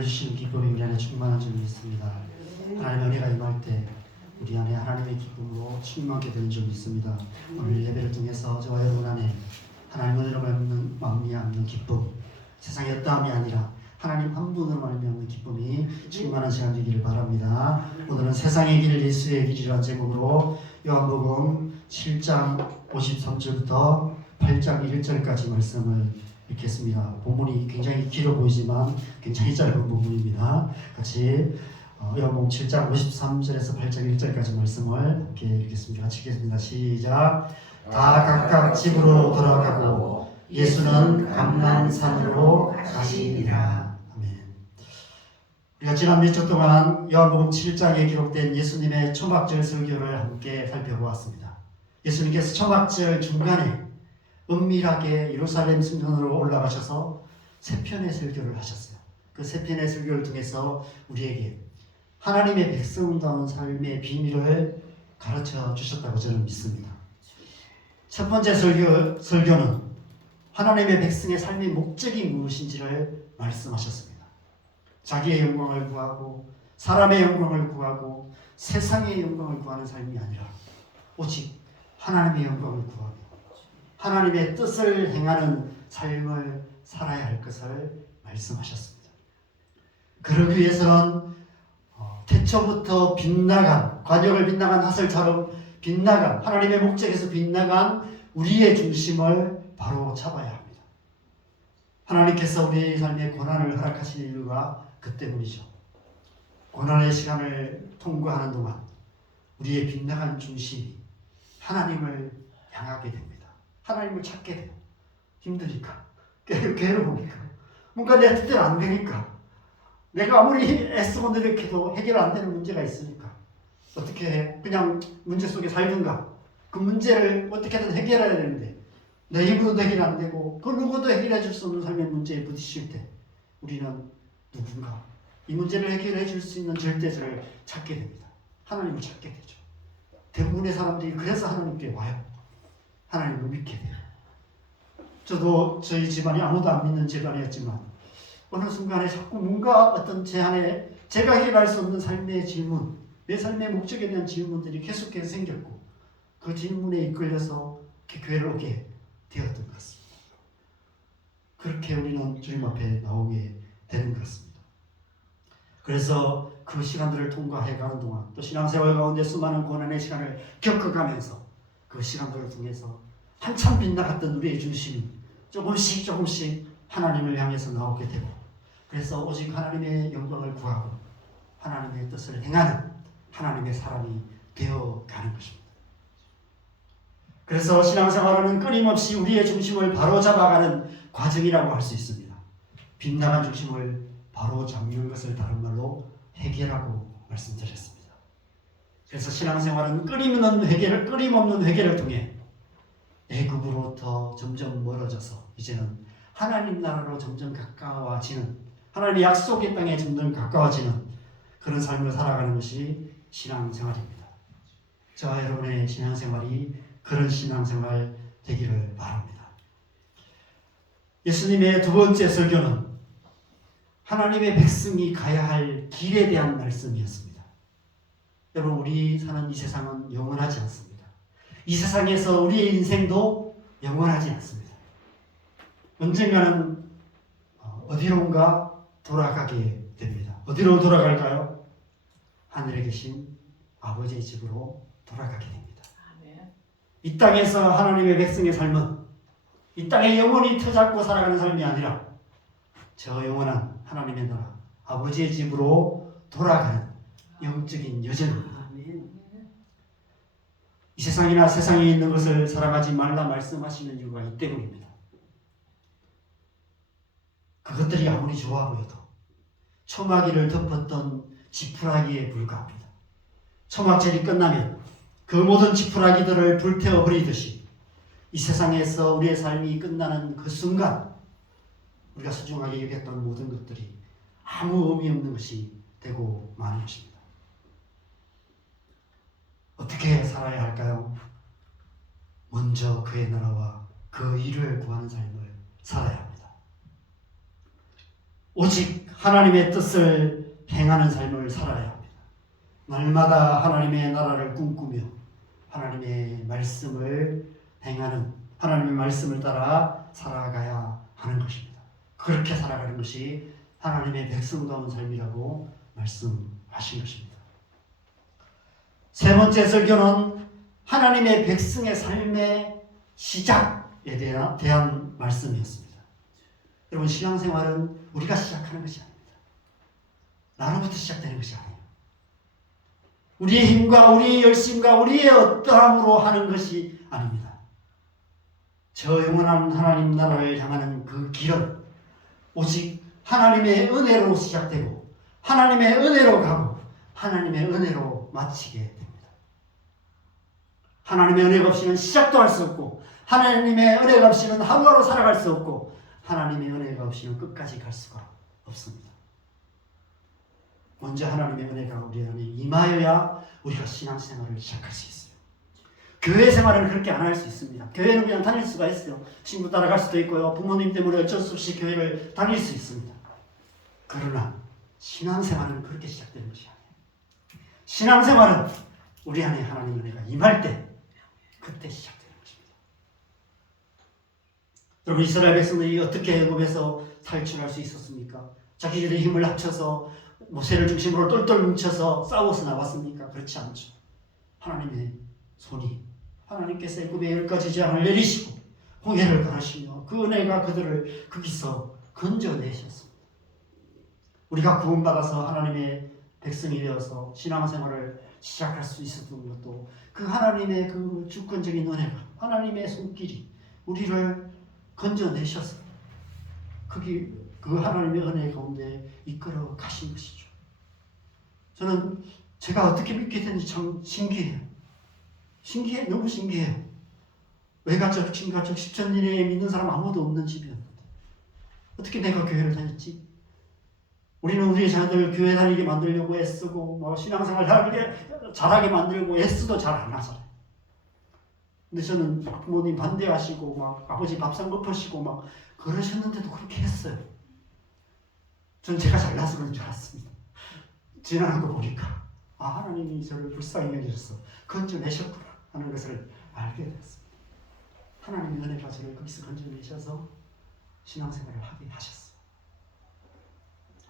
은혜를 주시는 기쁨이 우리 안에 충만한 줄을 믿습니다. 하나님의 은혜가 임할 때 우리 안에 하나님의 기쁨으로 충만하게 되는 줄 믿습니다. 오늘 예배를 통해서 저와 여러분 안에 하나님의 은혜로 말미암는 기쁨, 세상의 어떠함이 아니라 하나님 한 분으로 말미암는 기쁨이 충만한 시간 되기를 바랍니다. 오늘은 세상의 길 예수의 길이라는 제목으로 요한복음 7장 53절부터 8장 1절까지 말씀을 읽겠습니다. 본문이 굉장히 길어 보이지만 굉장히 짧은 본문입니다. 같이 요한복음 7장 53절에서 8장 1절까지 말씀을 함께 읽겠습니다. 같이 읽겠습니다. 시작. 다 각각 집으로 돌아가고 예수는 감람산으로 가시니라. 아멘. 우리가 지난 몇 주 동안 요한복음 7장에 기록된 예수님의 초막절 설교를 함께 살펴보았습니다. 예수님께서 초막절 중간에 은밀하게 예루살렘 성전으로 올라가셔서 세 편의 설교를 하셨어요. 그 세 편의 설교를 통해서 우리에게 하나님의 백성다운 삶의 비밀을 가르쳐 주셨다고 저는 믿습니다. 첫 번째 설교는 하나님의 백성의 삶의 목적이 무엇인지를 말씀하셨습니다. 자기의 영광을 구하고 사람의 영광을 구하고 세상의 영광을 구하는 삶이 아니라 오직 하나님의 영광을 구하며 하나님의 뜻을 행하는 삶을 살아야 할 것을 말씀하셨습니다. 그러기 위해서는 태초부터 빗나간, 관역을 빗나간 하슬처럼 빗나간, 하나님의 목적에서 빗나간 우리의 중심을 바로 잡아야 합니다. 하나님께서 우리의 삶에 고난을 허락하신 이유가 그 때문이죠. 고난의 시간을 통과하는 동안 우리의 빗나간 중심이 하나님을 향하게 됩니다. 하나님을 찾게 돼요. 힘드니까, 괴로우니까, 뭔가 내 뜻대로 안 되니까, 내가 아무리 애쓰고 노력해도 해결 안 되는 문제가 있으니까 어떻게 해? 그냥 문제 속에 살든가. 그 문제를 어떻게든 해결해야 되는데 내 힘으로도 해결 안 되고 그 누구도 해결해 줄 수 없는 삶의 문제에 부딪힐 때 우리는 누군가 이 문제를 해결해 줄 수 있는 절대자를 찾게 됩니다. 하나님을 찾게 되죠. 대부분의 사람들이 그래서 하나님께 와요. 하나님을 믿게 돼요. 저도 저희 집안이 아무도 안 믿는 집안이었지만 어느 순간에 자꾸 뭔가 어떤 제 안에 제가 해결할 수 없는 삶의 질문, 내 삶의 목적에 대한 질문들이 계속해서 생겼고 그 질문에 이끌려서 교회를 오게 되었던 것 같습니다. 그렇게 우리는 주님 앞에 나오게 되는 것 같습니다. 그래서 그 시간들을 통과해가는 동안 또 신앙생활 가운데 수많은 고난의 시간을 겪어가면서 그 시간들을 통해서 한참 빗나갔던 우리의 중심이 조금씩 하나님을 향해서 나오게 되고 그래서 오직 하나님의 영광을 구하고 하나님의 뜻을 행하는 하나님의 사람이 되어가는 것입니다. 그래서 신앙생활은 끊임없이 우리의 중심을 바로잡아가는 과정이라고 할 수 있습니다. 빗나간 중심을 바로잡는 것을 다른 말로 회개라고 말씀드렸습니다. 그래서 신앙생활은 끊임없는 회개를 통해 애굽으로부터 점점 멀어져서 이제는 하나님 나라로 점점 가까워지는 하나님의 약속의 땅에 점점 가까워지는 그런 삶을 살아가는 것이 신앙생활입니다. 저와 여러분의 신앙생활이 그런 신앙생활 되기를 바랍니다. 예수님의 두 번째 설교는 하나님의 백성이 가야 할 길에 대한 말씀이었습니다. 여러분, 우리 사는 이 세상은 영원하지 않습니다. 이 세상에서 우리의 인생도 영원하지 않습니다. 언젠가는 어디론가 돌아가게 됩니다. 어디로 돌아갈까요? 하늘에 계신 아버지의 집으로 돌아가게 됩니다. 이 땅에서 하나님의 백성의 삶은 이 땅에 영원히 터잡고 살아가는 삶이 아니라 저 영원한 하나님의 나라 아버지의 집으로 돌아가는 영적인 여정입니다. 이 세상이나 세상에 있는 것을 사랑하지 말라 말씀하시는 이유가 이 때문입니다. 그것들이 아무리 좋아 보여도 초막이를 덮었던 지푸라기에 불과합니다. 초막절이 끝나면 그 모든 지푸라기들을 불태워 버리듯이 이 세상에서 우리의 삶이 끝나는 그 순간 우리가 소중하게 여겼던 모든 것들이 아무 의미 없는 것이 되고 마는 것입니다. 어떻게 살아야 할까요? 먼저 그의 나라와 그 일을 구하는 삶을 살아야 합니다. 오직 하나님의 뜻을 행하는 삶을 살아야 합니다. 날마다 하나님의 나라를 꿈꾸며 하나님의 말씀을 행하는, 하나님의 말씀을 따라 살아가야 하는 것입니다. 그렇게 살아가는 것이 하나님의 백성다운 삶이라고 말씀하신 것입니다. 세 번째 설교는 하나님의 백성의 삶의 시작에 대한 말씀이었습니다. 여러분, 신앙생활은 우리가 시작하는 것이 아닙니다. 나로부터 시작되는 것이 아니에요. 우리의 힘과 우리의 열심과 우리의 어떠함으로 하는 것이 아닙니다. 저 영원한 하나님 나라를 향하는 그 길은 오직 하나님의 은혜로 시작되고 하나님의 은혜로 가고 하나님의 은혜로 마치게 됩니다. 하나님의 은혜가 없이는 시작도 할 수 없고 하나님의 은혜가 없이는 하루하루 살아갈 수 없고 하나님의 은혜가 없이는 끝까지 갈 수가 없습니다. 먼저 하나님의 은혜가 우리 안에 임하여야 우리가 신앙생활을 시작할 수 있어요. 교회 생활은 그렇게 안 할 수 있습니다. 교회는 그냥 다닐 수가 있어요. 친구 따라갈 수도 있고요. 부모님 때문에 어쩔 수 없이 교회를 다닐 수 있습니다. 그러나 신앙생활은 그렇게 시작되는 것이 아니에요. 신앙생활은 우리 안에 하나님의 은혜가 임할 때 그때 시작되는 것입니다. 여러분, 이스라엘 백성들이 어떻게 애굽에서 탈출할 수 있었습니까? 자기들의 힘을 합쳐서 모세를 중심으로 똘똘 뭉쳐서 싸워서 나왔습니까? 그렇지 않죠. 하나님의 손이, 하나님께서 애굽의 10가지 재앙을 내리시고 홍해를 가르시며 그 은혜가 그들을 거기서 건져내셨습니다. 우리가 구원받아서 하나님의 백성이 되어서 신앙생활을 시작할 수 있었던 것도 그 하나님의 그 주권적인 은혜가, 하나님의 손길이 우리를 건져내셔서 그 하나님의 은혜 가운데 이끌어 가신 것이죠. 저는 제가 어떻게 믿게 되는지 참 신기해요. 너무 신기해요. 외가족, 친가족, 10천 이내에 믿는 사람 아무도 없는 집이었는데 어떻게 내가 교회를 다녔지? 우리는 우리 자녀들 교회 다니게 만들려고 애쓰고 신앙생활 잘하게 만들고 애써도 잘 안 하잖아요. 근데 저는 부모님 반대하시고 아버지 밥상 엎으시고 그러셨는데도 그렇게 했어요. 전 제가 잘나서 그런 줄 알았습니다. 지나는 거 보니까 하나님이 저를 불쌍히 여기셔서 건져내셨구나 하는 것을 알게 됐습니다. 하나님의 은혜가 저를 거기서 건져내셔서 신앙생활을 하게 하셨어요.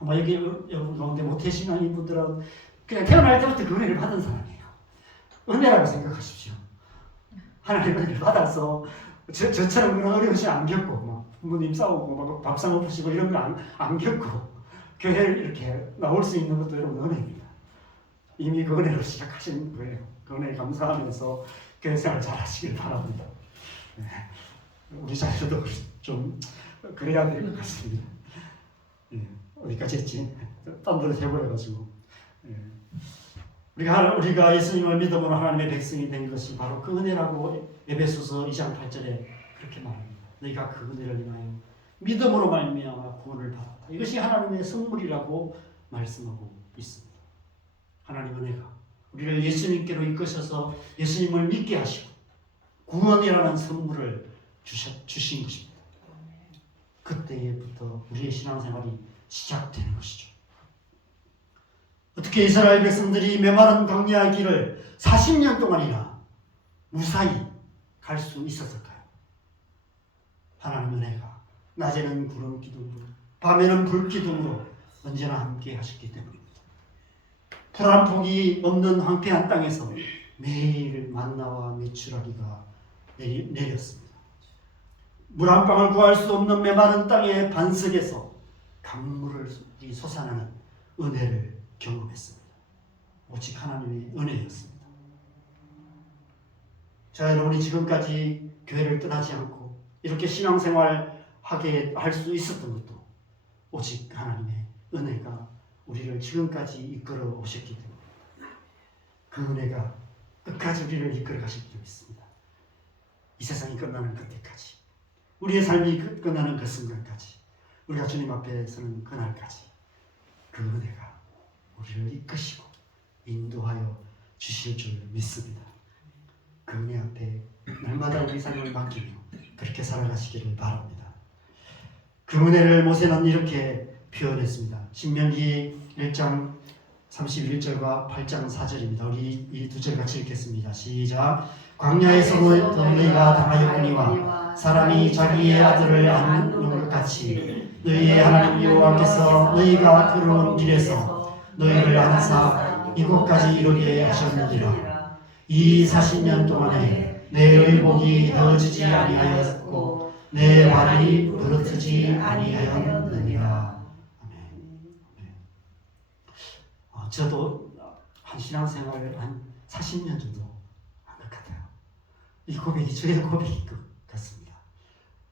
아마 여기 여러분 가운데 모태신앙인 분들은 그냥 태어날 때부터 그 은혜를 받은 사람이에요. 은혜라고 생각하십시오. 하나님의 은혜를 받아서 저처럼 그런 어려운 시간 안 겪고 부모님 싸우고 밥상 엎으시고 이런 거 안 겪고 교회를 이렇게 나올 수 있는 것도 여러분 은혜입니다. 이미 그 은혜로 시작하신 거예요. 그 은혜에 감사하면서 교회 생활 잘 하시길 바랍니다. 우리 자녀도 좀 그래야 될 것 같습니다. 어디까지 했지? 딴 데로 해버려가지고. 우리가 예수님을 믿음으로 하나님의 백성이 된 것이 바로 그 은혜라고 에베소서 2장 8절에 그렇게 말합니다. 너희가 그 은혜를 인하여 믿음으로 말미암아 구원을 받았다. 이것이 하나님의 선물이라고 말씀하고 있습니다. 하나님 은혜가 우리를 예수님께로 이끄셔서 예수님을 믿게 하시고 구원이라는 선물을 주신 것입니다. 그때부터 우리의 신앙생활이 시작되는 것이죠. 어떻게 이스라엘 백성들이 메마른 광야의 길을 40년 동안이나 무사히 갈 수 있었을까요? 하나님 은혜가 낮에는 구름 기둥으로 밤에는 불 기둥으로 언제나 함께 하셨기 때문입니다. 풀 한 폭이 없는 황폐한 땅에서 매일 만나와 메추라기가 내렸습니다. 물 한 방울 구할 수 없는 메마른 땅의 반석에서 강물이 솟아나는 은혜를 경험했습니다. 오직 하나님의 은혜였습니다. 자, 여러분이 지금까지 교회를 떠나지 않고 이렇게 신앙생활 하게 할 수 있었던 것도 오직 하나님의 은혜가 우리를 지금까지 이끌어 오셨기 때문입니다. 그 은혜가 끝까지 우리를 이끌어 가실 줄 믿습니다. 이 세상이 끝나는 그때까지, 우리의 삶이 끝나는 그 순간까지, 우리가 주님 앞에 서는 그날까지 그 은혜가 우리를 이끄시고 인도하여 주실 줄 믿습니다. 그 은혜 앞에 날마다 우리 삶을 맡기며 그렇게 살아가시기를 바랍니다. 그 은혜를 모세는 이렇게 표현했습니다. 신명기 1장 31절과 8장 4절입니다. 우리 이 두 절 같이 읽겠습니다. 시작. 광야에서 너희가 당하였거니와 사람이 자기의 아들을 안는 것 같이 너희의 하나님 여호와께서 너희가 걸어온 길에서 너희를 안사 이곳까지 이르게 하셨느니라. 이 40년 동안에 내 의복이 헤어지지 아니하였고 내 발이 부러뜨지 아니하였느니라. 아멘. 저도 한 신앙생활을 한 40년 정도 한 것 같아요. 이 고백이 저의 고백인 것 같습니다.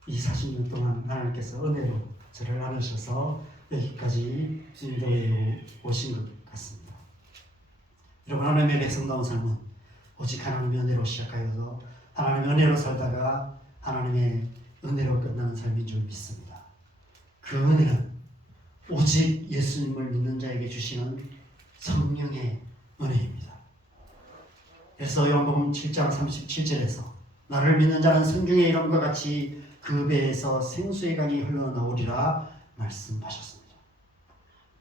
이 40년 동안 하나님께서 은혜로 저를 안으셔서 여기까지 인도해 오신 것 같습니다. 여러분, 하나님의 백성다운 삶은 오직 하나님의 은혜로 시작하여서 하나님의 은혜로 살다가 하나님의 은혜로 끝나는 삶인 줄 믿습니다. 그 은혜는 오직 예수님을 믿는 자에게 주시는 성령의 은혜입니다. 그래서 요한복음 7장 37절에서 나를 믿는 자는 성경의 이름과 같이 그 배에서 생수의 강이 흘러나오리라 말씀하셨습니다.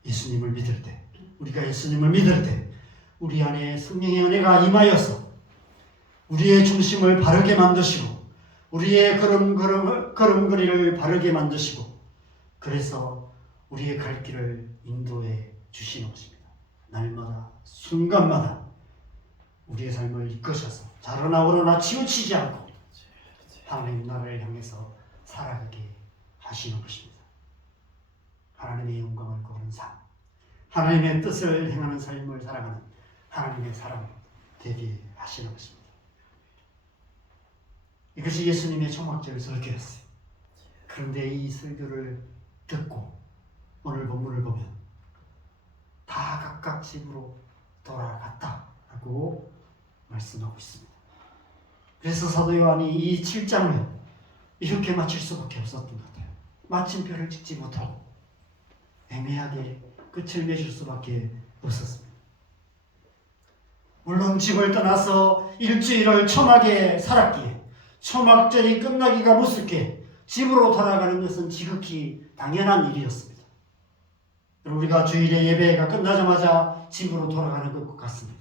예수님을 믿을 때, 우리가 예수님을 믿을 때 우리 안에 성령의 은혜가 임하여서 우리의 중심을 바르게 만드시고 우리의 걸음걸이를 바르게 만드시고 그래서 우리의 갈 길을 인도해 주시는 것입니다. 날마다 순간마다 우리의 삶을 이끄셔서 자로나 오로나 치우치지 않고 하나님 나라를 향해서 살아가게 하시는 것입니다. 하나님의 영광을 거는 삶, 하나님의 뜻을 행하는 삶을 살아가는 하나님의 사람 되게 하시는 것입니다. 이것이 예수님의 초막절 설교였어요. 그런데 이 설교를 듣고 오늘 본문을 보면 다 각각 집으로 돌아갔다라고 말씀하고 있습니다. 그래서 사도 요한이 이 7장을 이렇게 마칠 수밖에 없었던 것 같아요. 마침표를 찍지 못하고 애매하게 끝을 맺을 수밖에 없었습니다. 물론 집을 떠나서 일주일을 초막에 살았기에 초막절이 끝나기가 무섭게 집으로 돌아가는 것은 지극히 당연한 일이었습니다. 우리가 주일에 예배가 끝나자마자 집으로 돌아가는 것 같습니다.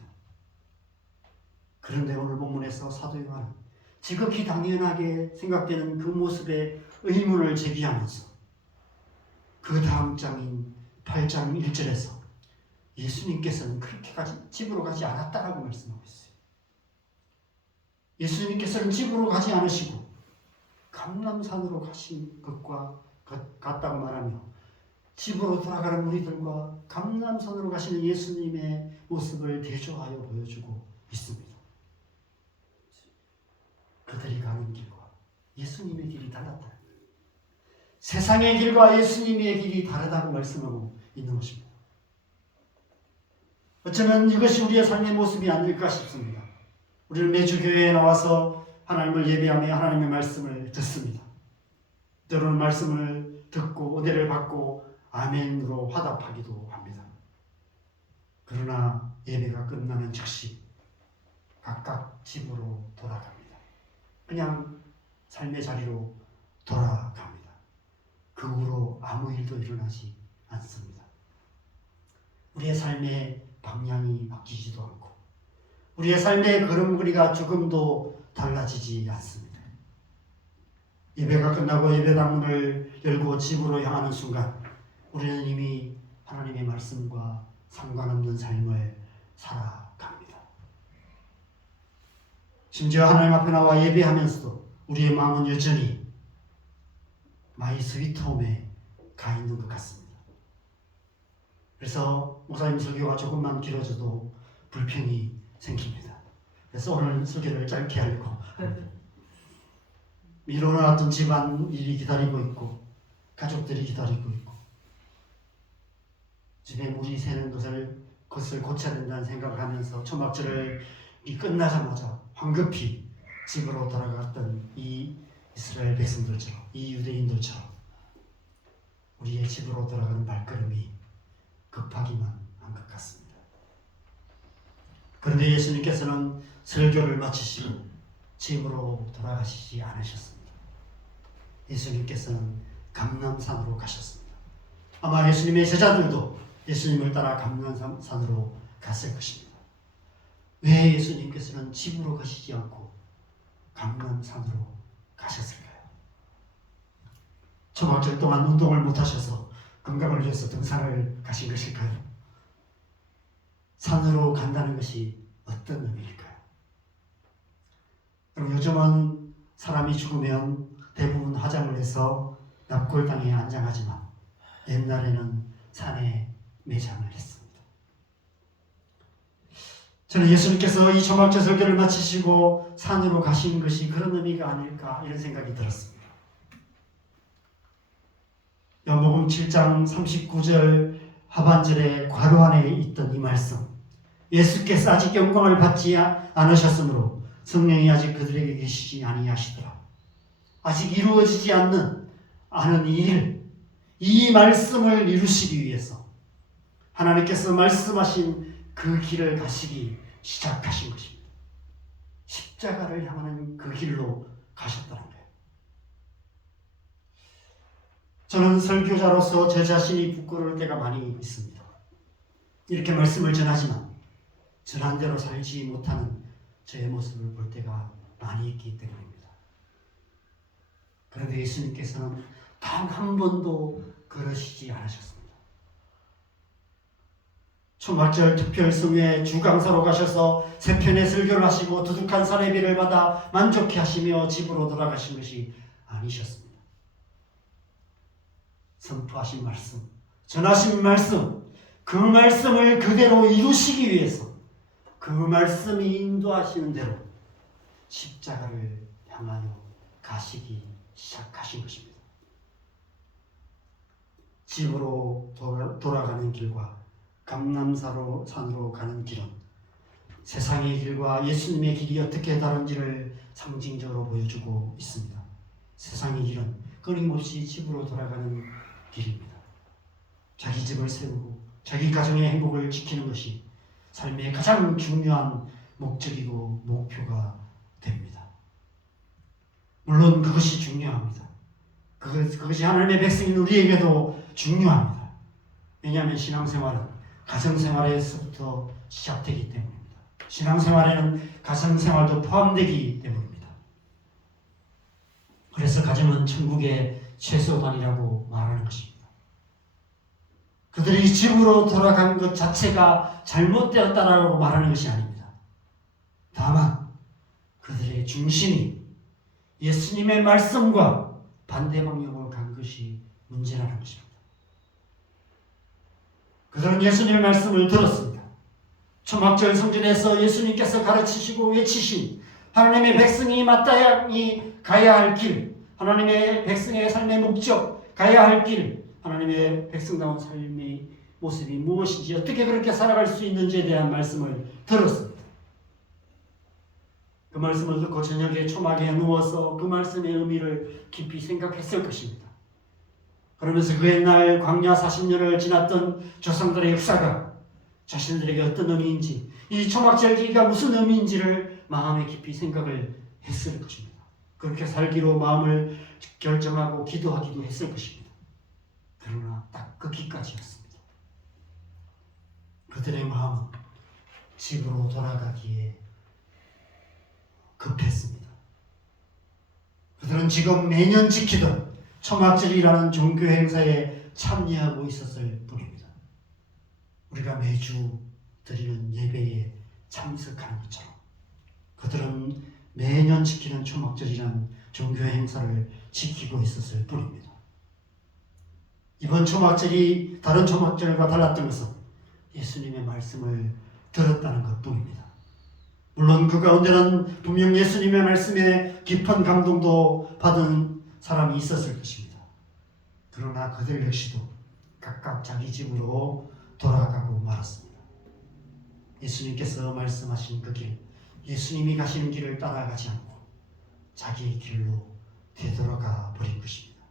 그런데 오늘 본문에서 사도 요한은 지극히 당연하게 생각되는 그 모습에 의문을 제기하면서 그 다음 장인 8장 1절에서 예수님께서는 그렇게까지 집으로 가지 않았다라고 말씀하고 있어요. 예수님께서는 집으로 가지 않으시고 감람산으로 가신 것과 같다고 말하며 집으로 돌아가는 우리들과 감람산으로 가시는 예수님의 모습을 대조하여 보여주고 있습니다. 그들이 가는 길과 예수님의 길이 달랐다. 세상의 길과 예수님의 길이 다르다고 말씀하고 있는 것입니다. 어쩌면 이것이 우리의 삶의 모습이 아닐까 싶습니다. 우리는 매주 교회에 나와서 하나님을 예배하며 하나님의 말씀을 듣습니다. 때로는 말씀을 듣고 은혜를 받고 아멘으로 화답하기도 합니다. 그러나 예배가 끝나는 즉시 각각 집으로 돌아갑니다. 그냥 삶의 자리로 돌아갑니다. 그 후로 아무 일도 일어나지 않습니다. 우리의 삶의 방향이 바뀌지도 않고 우리의 삶의 걸음걸이가 조금도 달라지지 않습니다. 예배가 끝나고 예배당문을 열고 집으로 향하는 순간 우리는 이미 하나님의 말씀과 상관없는 삶을 살아갑니다. 심지어 하나님 앞에 나와 예배하면서도 우리의 마음은 여전히 마이 스위트홈에 가 있는 것 같습니다. 그래서 목사님 설교가 조금만 길어져도 불평이 생깁니다. 그래서 오늘 설교를 짧게 하려고 미뤄놨던 집안 일이 기다리고 있고 가족들이 기다리고 있고 집에 물이 새는 것을 고쳐야 된다는 생각을 하면서 초막절을 끝나자마자 황급히 집으로 돌아갔던 이 이스라엘 백성들처럼 이 유대인들처럼 우리의 집으로 돌아가는 발걸음이 급하기만 한 것 같습니다. 그런데 예수님께서는 설교를 마치시고 집으로 돌아가시지 않으셨습니다. 예수님께서는 감람산으로 가셨습니다. 아마 예수님의 제자들도 예수님을 따라 감람산으로 갔을 것입니다. 왜 예수님께서는 집으로 가시지 않고 감람산으로 가셨을까요? 초막절 동안 운동을 못하셔서 건강을 위해서 등산을 가신 것일까요? 산으로 간다는 것이 어떤 의미일까요? 그럼 요즘은 사람이 죽으면 대부분 화장을 해서 납골당에 안장하지만 옛날에는 산에 매장을 했습니다. 저는 예수님께서 이 초막절 설교를 마치시고 산으로 가신 것이 그런 의미가 아닐까 이런 생각이 들었습니다. 요한복음 7장 39절 하반절에 괄호 안에 있던 이 말씀, 예수께서 아직 영광을 받지 않으셨으므로 성령이 아직 그들에게 계시지 아니하시더라. 아직 이루어지지 않은 이 말씀을 이루시기 위해서 하나님께서 말씀하신 그 길을 가시기 시작하신 것입니다. 십자가를 향하는 그 길로 가셨다는 거예요. 저는 설교자로서 제 자신이 부끄러울 때가 많이 있습니다. 이렇게 말씀을 전하지만 전한대로 살지 못하는 저의 모습을 볼 때가 많이 있기 때문입니다. 그런데 예수님께서는 단 한 번도 그러시지 않으셨습니다. 초막절 특별성회 주강사로 가셔서 세 편의 설교를 하시고 두둑한 사례비를 받아 만족해 하시며 집으로 돌아가신 것이 아니셨습니다. 선포하신 말씀, 전하신 말씀, 그 말씀을 그대로 이루시기 위해서 그 말씀이 인도하시는 대로 십자가를 향하여 가시기 시작하신 것입니다. 집으로 돌아가는 길과 감람산으로 가는 길은 세상의 길과 예수님의 길이 어떻게 다른지를 상징적으로 보여주고 있습니다. 세상의 길은 끊임없이 집으로 돌아가는 길입니다. 자기 집을 세우고 자기 가정의 행복을 지키는 것이 삶의 가장 중요한 목적이고 목표가 됩니다. 물론 그것이 중요합니다. 그것이 하나님의 백성인 우리에게도 중요합니다. 왜냐하면 신앙생활은 가정생활에서부터 시작되기 때문입니다. 신앙생활에는 가정생활도 포함되기 때문입니다. 그래서 가정은 천국의 최소단이라고 말하는 것입니다. 그들이 집으로 돌아간 것 자체가 잘못되었다라고 말하는 것이 아닙니다. 다만 그들의 중심이 예수님의 말씀과 반대 방향으로 간 것이 문제라는 것입니다. 그들은 예수님의 말씀을 들었습니다. 초막절 성전에서 예수님께서 가르치시고 외치신 하나님의 백성이 마땅히 가야 할 길, 하나님의 백성의 삶의 목적, 가야 할 길, 하나님의 백성다운 삶의 모습이 무엇인지, 어떻게 그렇게 살아갈 수 있는지에 대한 말씀을 들었습니다. 그 말씀을 듣고 저녁에 초막에 누워서 그 말씀의 의미를 깊이 생각했을 것입니다. 그러면서 그 옛날 광야 40년을 지났던 조상들의 역사가 자신들에게 어떤 의미인지, 이 초막절기가 무슨 의미인지를 마음에 깊이 생각을 했을 것입니다. 그렇게 살기로 마음을 결정하고 기도하기도 했을 것입니다. 그러나 딱 거기까지였습니다. 그들의 마음은 집으로 돌아가기에 급했습니다. 그들은 지금 매년 지키던 초막절이라는 종교 행사에 참여하고 있었을 뿐입니다. 우리가 매주 드리는 예배에 참석하는 것처럼 그들은 매년 지키는 초막절이라는 종교 행사를 지키고 있었을 뿐입니다. 이번 초막절이 다른 초막절과 달랐던 것은 예수님의 말씀을 들었다는 것뿐입니다. 물론 그 가운데는 분명 예수님의 말씀에 깊은 감동도 받은 사람이 있었을 것입니다. 그러나 그들 역시도 각각 자기 집으로 돌아가고 말았습니다. 예수님께서 말씀하신 그 길, 예수님이 가시는 길을 따라가지 않고 자기의 길로 되돌아가 버린 것입니다.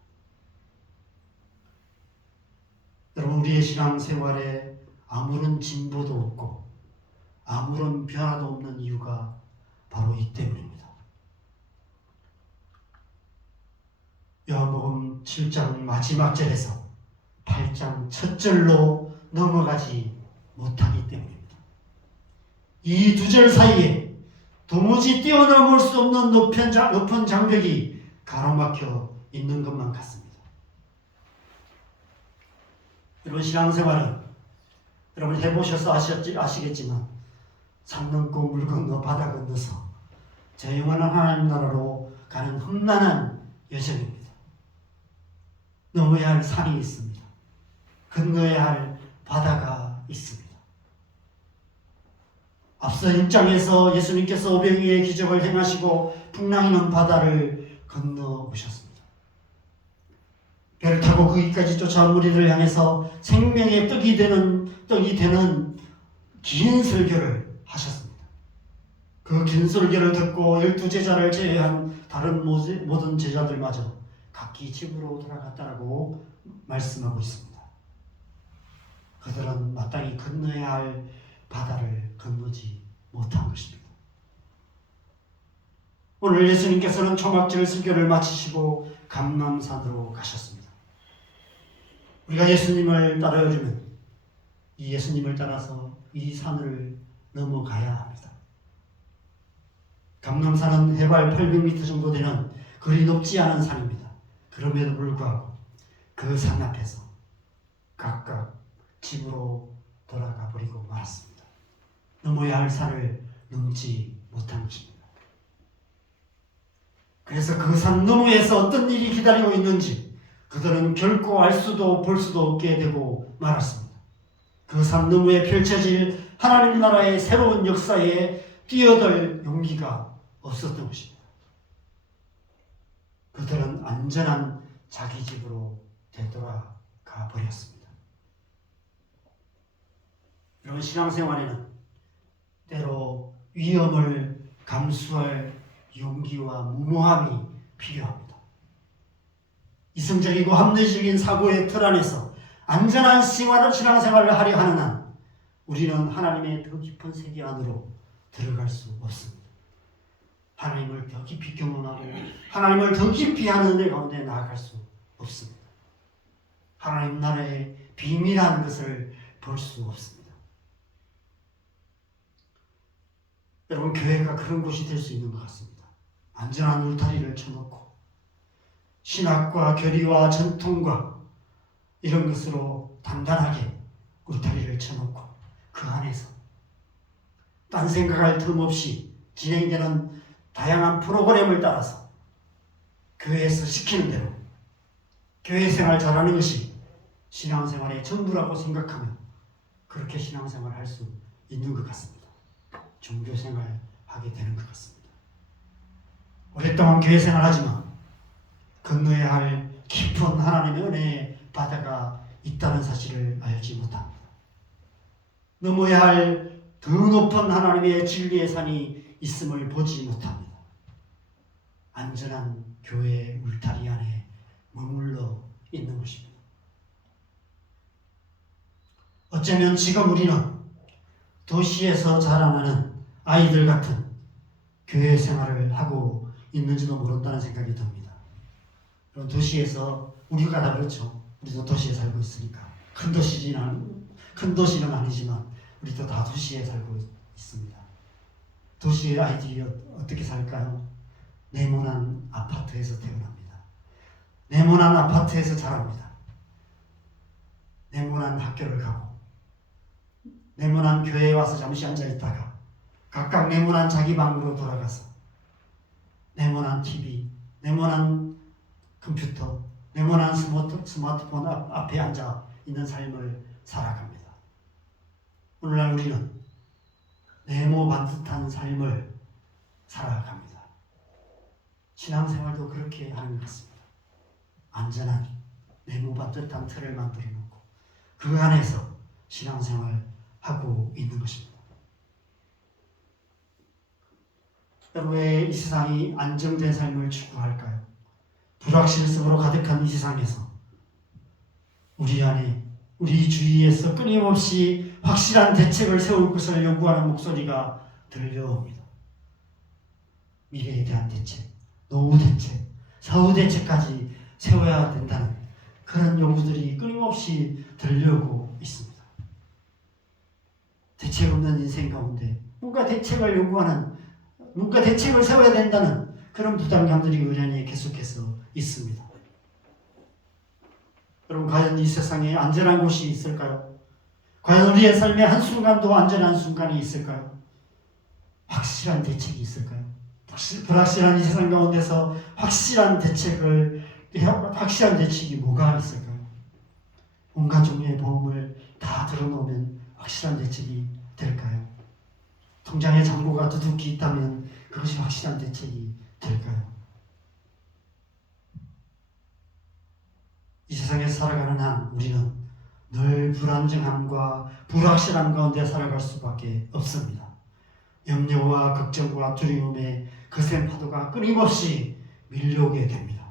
여러분, 우리의 신앙생활에 아무런 진보도 없고 아무런 변화도 없는 이유가 바로 이 때문입니다. 요한복음 7장 마지막 절에서 8장 첫 절로 넘어가지 못하기 때문입니다. 이 두 절 사이에 도무지 뛰어넘을 수 없는 높은 장벽이 가로막혀 있는 것만 같습니다. 여러분, 신앙생활은 여러분 해보셔서 아시겠지만 산 넘고 물 건너 바다 건너서 저 영원한 하나님 나라로 가는 험난한 여정입니다. 넘어야 할 산이 있습니다. 건너야 할 바다가 있습니다. 앞서 1장에서 예수님께서 오병이의 기적을 행하시고 풍랑이는 바다를 건너오셨습니다. 배를 타고 거기까지 쫓아온 무리들을 향해서 생명의 떡이 되는 긴 설교를 하셨습니다. 그 긴 설교를 듣고 12제자를 제외한 다른 모든 제자들마저 각기 집으로 돌아갔다라고 말씀하고 있습니다. 그들은 마땅히 건너야 할 바다를 건너지 못한 것입니다. 오늘 예수님께서는 초막절 설교를 마치시고 감람산으로 가셨습니다. 우리가 예수님을 따르려면 이 예수님을 따라서 이 산을 넘어가야 합니다. 감람산은 해발 800m 정도 되는 그리 높지 않은 산입니다. 그럼에도 불구하고 그 산 앞에서 각각 집으로 돌아가 버리고 말았습니다. 넘어야 할 산을 넘지 못한 것입니다. 그래서 그 산 너머에서 어떤 일이 기다리고 있는지 그들은 결코 알 수도 볼 수도 없게 되고 말았습니다. 그 산 너머에 펼쳐질 하나님 나라의 새로운 역사에 뛰어들 용기가 없었던 것입니다. 그들은 안전한 자기 집으로 되돌아가 버렸습니다. 여러분, 신앙생활에는 때로 위험을 감수할 용기와 무모함이 필요합니다. 이성적이고 합리적인 사고의 틀 안에서 안전한 신앙생활을 하려 하는 한 우리는 하나님의 더 깊은 세계 안으로 들어갈 수 없습니다. 하나님을 더 깊이 경험하고 하나님을 더 깊이 하는 은혜 가운데 나아갈 수 없습니다. 하나님 나라의 비밀한 것을 볼 수 없습니다. 여러분, 교회가 그런 곳이 될 수 있는 것 같습니다. 안전한 울타리를 쳐놓고 신학과 교리와 전통과 이런 것으로 단단하게 울타리를 쳐놓고 그 안에서 딴 생각할 틈 없이 진행되는 다양한 프로그램을 따라서 교회에서 시키는 대로 교회 생활 잘하는 것이 신앙생활의 전부라고 생각하며 그렇게 신앙생활을 할 수 있는 것 같습니다. 종교생활 하게 되는 것 같습니다. 오랫동안 교회생활 하지만 건너야 할 깊은 하나님의 은혜의 바다가 있다는 사실을 알지 못합니다. 넘어야 할 더 높은 하나님의 진리의 산이 있음을 보지 못합니다. 안전한 교회의 울타리 안에 머물러 있는 것입니다. 어쩌면 지금 우리는 도시에서 자라나는 아이들 같은 교회 생활을 하고 있는지도 모른다는 생각이 듭니다. 그럼 도시에서 우리가 다 그렇죠. 우리도 도시에 살고 있으니까 큰 도시는 아니지만 우리도 다 도시에 살고 있습니다. 도시의 아이들이 어떻게 살까요? 네모난 아파트에서 태어납니다. 네모난 아파트에서 자랍니다. 네모난 학교를 가고 네모난 교회에 와서 잠시 앉아있다가 각각 네모난 자기 방으로 돌아가서 네모난 TV, 네모난 컴퓨터, 네모난 스마트폰 앞에 앉아 있는 삶을 살아갑니다. 오늘날 우리는 네모 반듯한 삶을 살아갑니다. 신앙생활도 그렇게 하는 것 같습니다. 안전한 네모 반듯한 틀을 만들어 놓고 그 안에서 신앙생활 하고 있는 것입니다. 여러분, 왜 이 세상이 안정된 삶을 추구할까요? 불확실성으로 가득한 이 세상에서 우리 안에, 우리 주위에서 끊임없이 확실한 대책을 세울 것을 요구하는 목소리가 들려옵니다. 미래에 대한 대책, 노후 대책, 사후 대책까지 세워야 된다는 그런 요구들이 끊임없이 들려오고 있습니다. 대책 없는 인생 가운데 뭔가 대책을 요구하는, 뭔가 대책을 세워야 된다는 그런 부담감들이 의련히 계속해서 있습니다. 여러분, 과연 이 세상에 안전한 곳이 있을까요? 과연 우리의 삶의 한순간도 안전한 순간이 있을까요? 확실한 대책이 있을까요? 불확실한 이 세상 가운데서 확실한 대책이 뭐가 있을까요? 온갖 종류의 보험을 다 들어놓으면 확실한 대책이 될까요? 통장에 잔고가 두둑히 있다면 그것이 확실한 대책이 될까요? 이 세상에서 살아가는 한 우리는 늘 불안정함과 불확실함 가운데 살아갈 수밖에 없습니다. 염려와 걱정과 두려움의 거센 파도가 끊임없이 밀려오게 됩니다.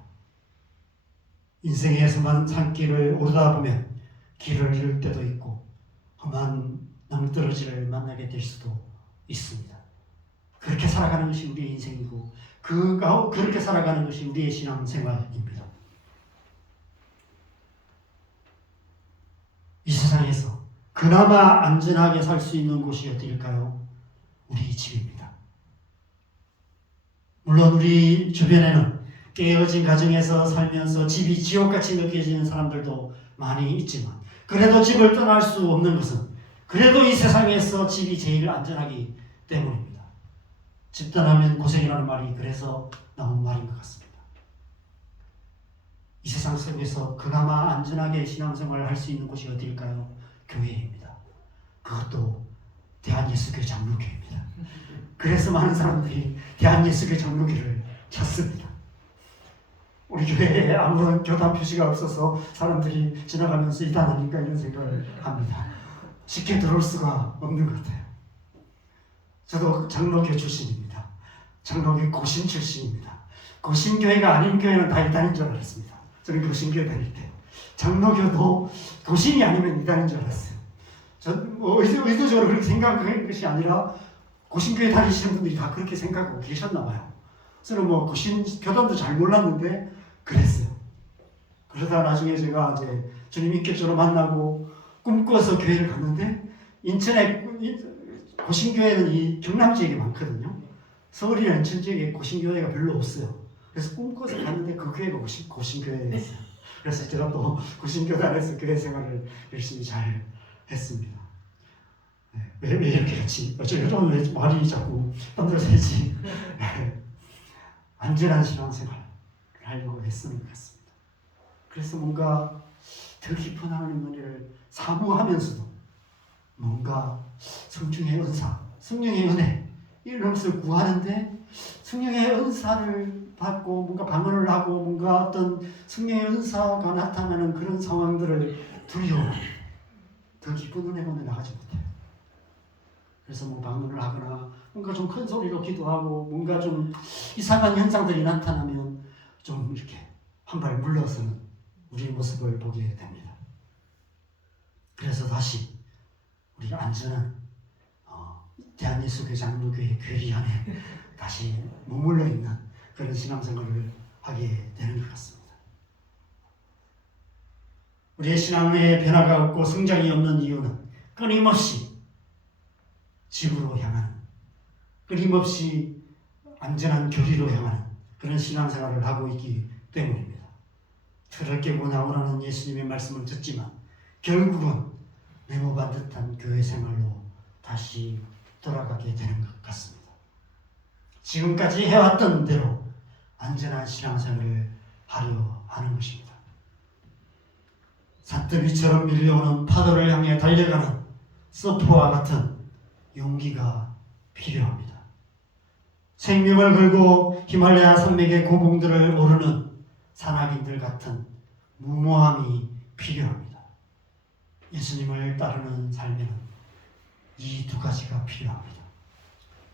인생에서만 산길을 오르다 보면 길을 잃을 때도 있고 험한 낭떠러지를 만나게 될 수도 있습니다. 그렇게 살아가는 것이 우리의 인생이고 그렇게 살아가는 것이 우리의 신앙생활입니다. 이 세상에서 그나마 안전하게 살 수 있는 곳이 어디일까요? 우리 집입니다. 물론 우리 주변에는 깨어진 가정에서 살면서 집이 지옥같이 느껴지는 사람들도 많이 있지만 그래도 집을 떠날 수 없는 것은 그래도 이 세상에서 집이 제일 안전하기 때문입니다. 집 떠나면 고생이라는 말이 그래서 나온 말인 것 같습니다. 이 세상 속에서 그나마 안전하게 신앙생활을 할 수 있는 곳이 어디일까요? 교회입니다. 그것도 대한예수교 장로교입니다. 그래서 많은 사람들이 대한예수교 장로교를 찾습니다. 우리 교회에 아무런 교단 표시가 없어서 사람들이 지나가면서 이단 아닌가 이런 생각을 합니다. 쉽게 들어올 수가 없는 것 같아요. 저도 장로교 출신입니다. 장로교 고신 출신입니다. 고신교회가 아닌 교회는 다 이단인 줄 알았습니다. 저는 고신교회 다닐 때 장로교도 고신이 아니면 이단인 줄 알았어요. 전 의도적으로 그렇게 생각한 것이 아니라 고신교회 다니시는 분들이 다 그렇게 생각하고 계셨나 봐요. 저는 고신 교단도 잘 몰랐는데 그랬어요. 그러다 나중에 제가 이제 주님 인격적으로 만나고 꿈꿔서 교회를 갔는데 인천에 고신교회는 이 경남 지역에 많거든요. 서울이나 인천 지역에 고신교회가 별로 없어요. 그래서 꿈꿔서 갔는데 그 교회가 고신교회였어요. 그래서 제가 또 고신교단에서 교회 생활을 열심히 잘 했습니다. 왜 이렇게 같이 요즘 왜 말이 자꾸 던져지지? 안전한 신앙생활을 하려고 애쓰는 것 같습니다. 그래서 뭔가 더 깊은 하나님 은혜를 사모하면서도 뭔가 성령의 은사, 성령의 은혜 이런 것을 구하는데 성령의 은사를 받고 뭔가 방언을 하고 뭔가 어떤 성령의 은사가 나타나는 그런 상황들을 두려워합니다. 더 깊은 은혜 가운데 나가지 못해요. 그래서 방언을 하거나 뭔가 좀 큰 소리로 기도하고 뭔가 좀 이상한 현상들이 나타나면 좀 이렇게 한 발 물러서는 우리의 모습을 보게 됩니다. 그래서 다시 우리가 안전한 대한예수교 장로교회 교리 안에 다시 머물러 있는 그런 신앙생활을 하게 되는 것 같습니다. 우리의 신앙의 변화가 없고 성장이 없는 이유는 끊임없이 집으로 향하는, 끊임없이 안전한 교리로 향하는 그런 신앙생활을 하고 있기 때문입니다. 틀을 깨고 나오라는 예수님의 말씀을 듣지만 결국은 네모반 듯한 교회 생활로 다시 돌아가게 되는 것 같습니다. 지금까지 해왔던 대로 안전한 신앙생활을 하려 하는 것입니다. 산더미처럼 밀려오는 파도를 향해 달려가는 서퍼와 같은 용기가 필요합니다. 생명을 걸고 히말라야 산맥의 고봉들을 오르는 산악인들 같은 무모함이 필요합니다. 예수님을 따르는 삶에는 이 두 가지가 필요합니다.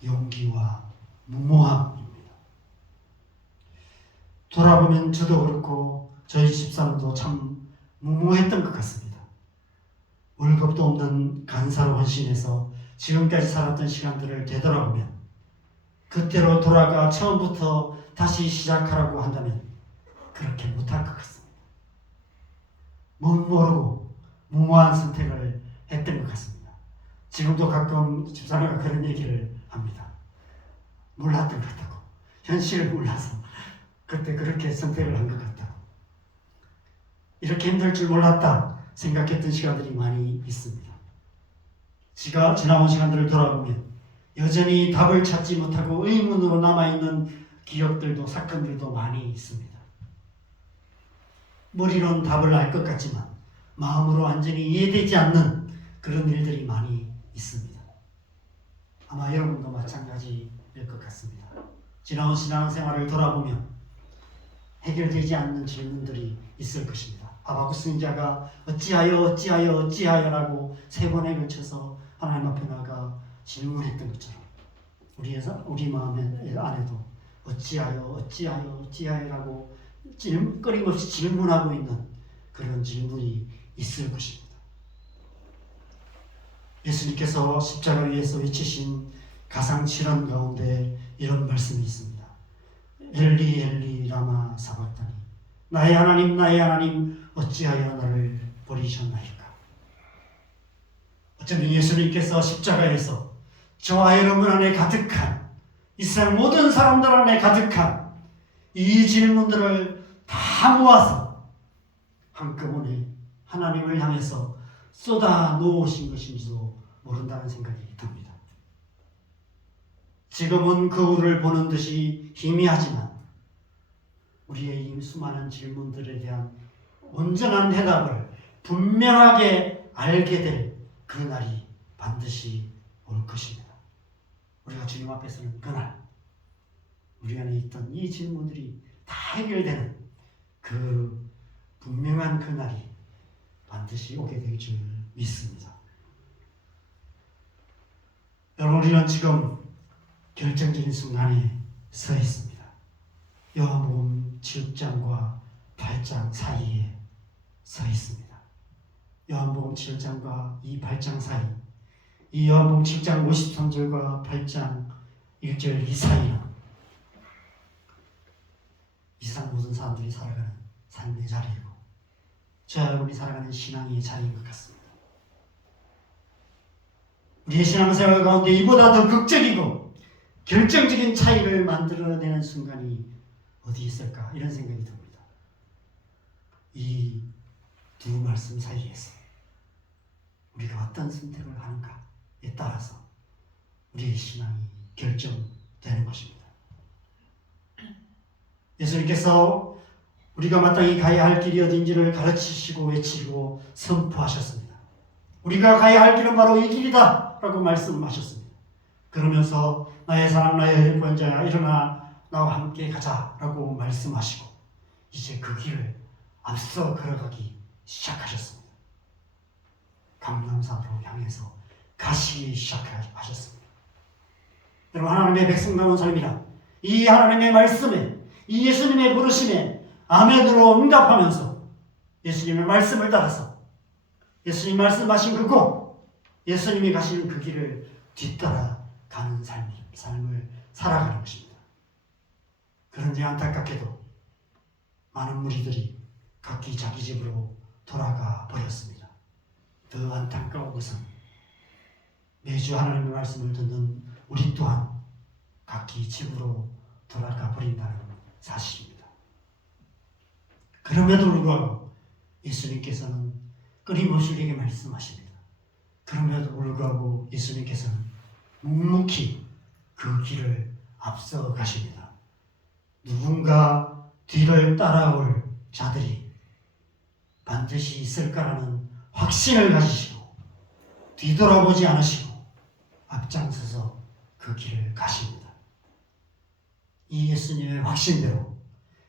용기와 무모함입니다. 돌아보면 저도 그렇고 저희 집사람도 참 무모했던 것 같습니다. 월급도 없는 간사로 헌신해서 지금까지 살았던 시간들을 되돌아보면 그때로 돌아가 처음부터 다시 시작하라고 한다면 그렇게 못할 것 같습니다. 모르고 무모한 선택을 했던 것 같습니다. 지금도 가끔 집사람과 그런 얘기를 합니다. 몰랐던 것 같다고. 현실을 몰라서 그때 그렇게 선택을 한 것 같다고. 이렇게 힘들 줄 몰랐다 생각했던 시간들이 많이 있습니다. 제가 지나온 시간들을 돌아보면 여전히 답을 찾지 못하고 의문으로 남아있는 기억들도 사건들도 많이 있습니다. 머리로는 답을 알 것 같지만 마음으로 완전히 이해되지 않는 그런 일들이 많이 있습니다. 아마 여러분도 마찬가지일 것 같습니다. 지나온 신앙생활을 돌아보면 해결되지 않는 질문들이 있을 것입니다. 하박국 선지자가 어찌하여라고 3번에 걸쳐서 하나님 앞에 나가 질문했던 것처럼 우리 마음 안에도 어찌하여라고 끊임없이 질문하고 있는 그런 질문이 있을 것입니다. 예수님께서 십자가 위에서 외치신 가상 7원 가운데 이런 말씀이 있습니다. 엘리 엘리 라마 사박다니 나의 하나님 어찌하여 나를 버리셨나이까. 어쩌면 예수님께서 십자가에서 저와 여러분 안에 가득한 이 세상 모든 사람들 안에 가득한 이 질문들을 다 모아서 한꺼번에 하나님을 향해서 쏟아 놓으신 것인지도 모른다는 생각이 듭니다. 지금은 거울을 보는 듯이 희미하지만 우리의 이 수많은 질문들에 대한 온전한 해답을 분명하게 알게 될 그날이 반드시 올 것입니다. 우리가 주님 앞에 서는 그날, 우리 안에 있던 이 질문들이 다 해결되는 그 분명한 그날이 반드시 오게 될 줄 믿습니다. 여러분, 우리는 지금 결정적인 순간에 서 있습니다. 요한복음 7장과 8장 사이에 서 있습니다. 요한복음 7장과 이 8장 사이, 이 요한복음 7장 53절과 8장 1절 이 사이는 이 세상 모든 사람들이 살아가는 삶의 자리이고 저와 여러분이 살아가는 신앙의 자리인 것 같습니다. 우리의 신앙생활 가운데 이보다 더 극적이고 결정적인 차이를 만들어내는 순간이 어디 있을까 이런 생각이 듭니다. 이 두 말씀 사이에서 우리가 어떤 선택을 하는가에 따라서 우리의 신앙이 결정되는 것입니다. 예수님께서 우리가 마땅히 가야 할 길이 어딘지를 가르치시고 외치고 선포하셨습니다. 우리가 가야 할 길은 바로 이 길이다 라고 말씀하셨습니다. 그러면서 나의 사랑 나의 구원자야 일어나 나와 함께 가자 라고 말씀하시고 이제 그 길을 앞서 걸어가기 시작하셨습니다. 감람산으로 향해서 가시기 시작하셨습니다. 여러분, 하나님의 백성다운 삶이라 이 하나님의 말씀에 이 예수님의 부르심에 아멘으로 응답하면서 예수님의 말씀을 따라서 예수님 말씀하신 그곳 예수님이 가시는 그 길을 뒤따라가는 삶을 살아가는 것입니다. 그런데 안타깝게도 많은 무리들이 각기 자기 집으로 돌아가 버렸습니다. 더 안타까운 것은 매주 하나님의 말씀을 듣는 우리 또한 각기 집으로 돌아가 버린다는 사실입니다. 그럼에도 불구하고 예수님께서는 끊임없이 우리에게 말씀하십니다. 그럼에도 불구하고 예수님께서는 묵묵히 그 길을 앞서 가십니다. 누군가 뒤를 따라올 자들이 반드시 있을 거라는 확신을 가지시고 뒤돌아보지 않으시고 앞장서서 그 길을 가십니다. 이 예수님의 확신대로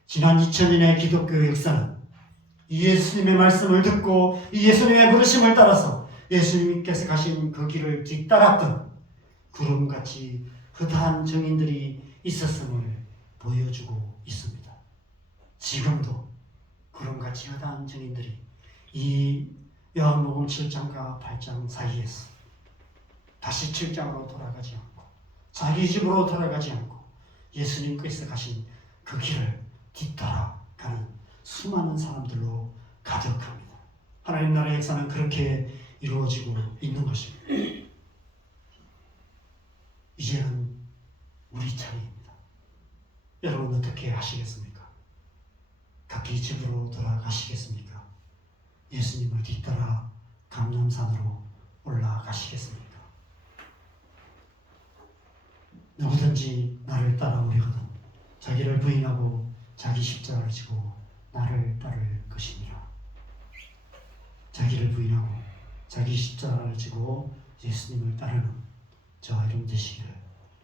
지난 2000년의 기독교 역사는 이 예수님의 말씀을 듣고 이 예수님의 부르심을 따라서 예수님께서 가신 그 길을 뒤따랐던 구름같이 흐다한 증인들이 있었음을 보여주고 있습니다. 지금도 구름같이 흐다한 증인들이 이 요한복음 7장과 8장 사이에서 다시 7장으로 돌아가지 않고 자기 집으로 돌아가지 않고 예수님께서 가신 그 길을 뒤따라가는 수많은 사람들로 가득합니다. 역사는 그렇게 이루어지고 있는 것입니다. 이제는 우리 차례입니다. 여러분 어떻게 하시겠습니까? 각기 집으로 돌아가시겠습니까? 예수님을 뒤따라 감람산으로 올라가시겠습니까? 누구든지 나를 따라오려거든 자기를 부인하고 자기 십자가를 지고 나를 따를 것이니라. 자기를 부인하고 자기 십자가를 지고 예수님을 따르는 저와 여러분 되시기를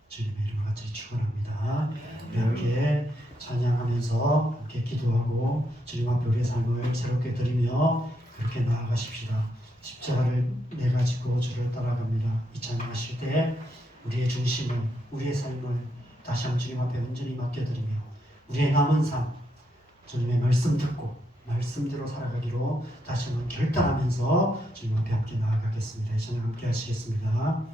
주님의 이름으로 같이 축원합니다. 우리 함께 찬양하면서 함께 기도하고 주님 앞에 우리의 삶을 새롭게 드리며 그렇게 나아가십시다. 십자가를 내가 지고 주를 따라갑니다. 이 찬양하실 때 우리의 중심을 우리의 삶을 다시 한번 주님 앞에 온전히 맡겨드리며 우리의 남은 삶 주님의 말씀 듣고 말씀대로 살아가기로 다시 한번 결단하면서 주님 앞에 함께 나아가겠습니다. 이 찬양 함께 하시겠습니다.